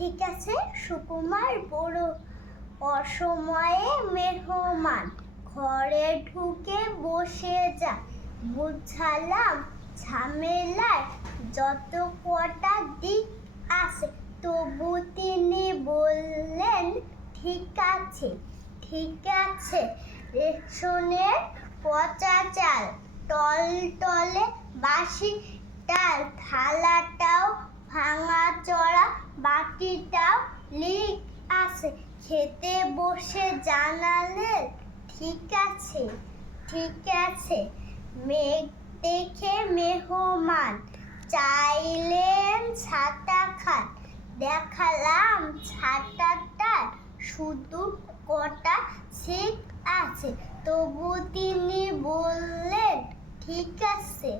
ঠিক আছে সুকুমার বড় অসময়ে মেহমান ঘরে ঢুকে বসে যা বুঝালাম ঝামেলায় যত কটা দিক আছে তবু তিনি বললেন ঠিক আছে রেশনের পচা চাল টলটলে বাসি ডাল থালাটাও ভাঙা চড়া বাটিটাও লিক আছে খেতে বসে জানালেন ঠিক আছে মেঘ দেখে মেহমান চাইলেন ছাতা খান দেখালাম ছাতাটার শুধু কটা ছিট আছে তবু তিনি বললেন ঠিক আছে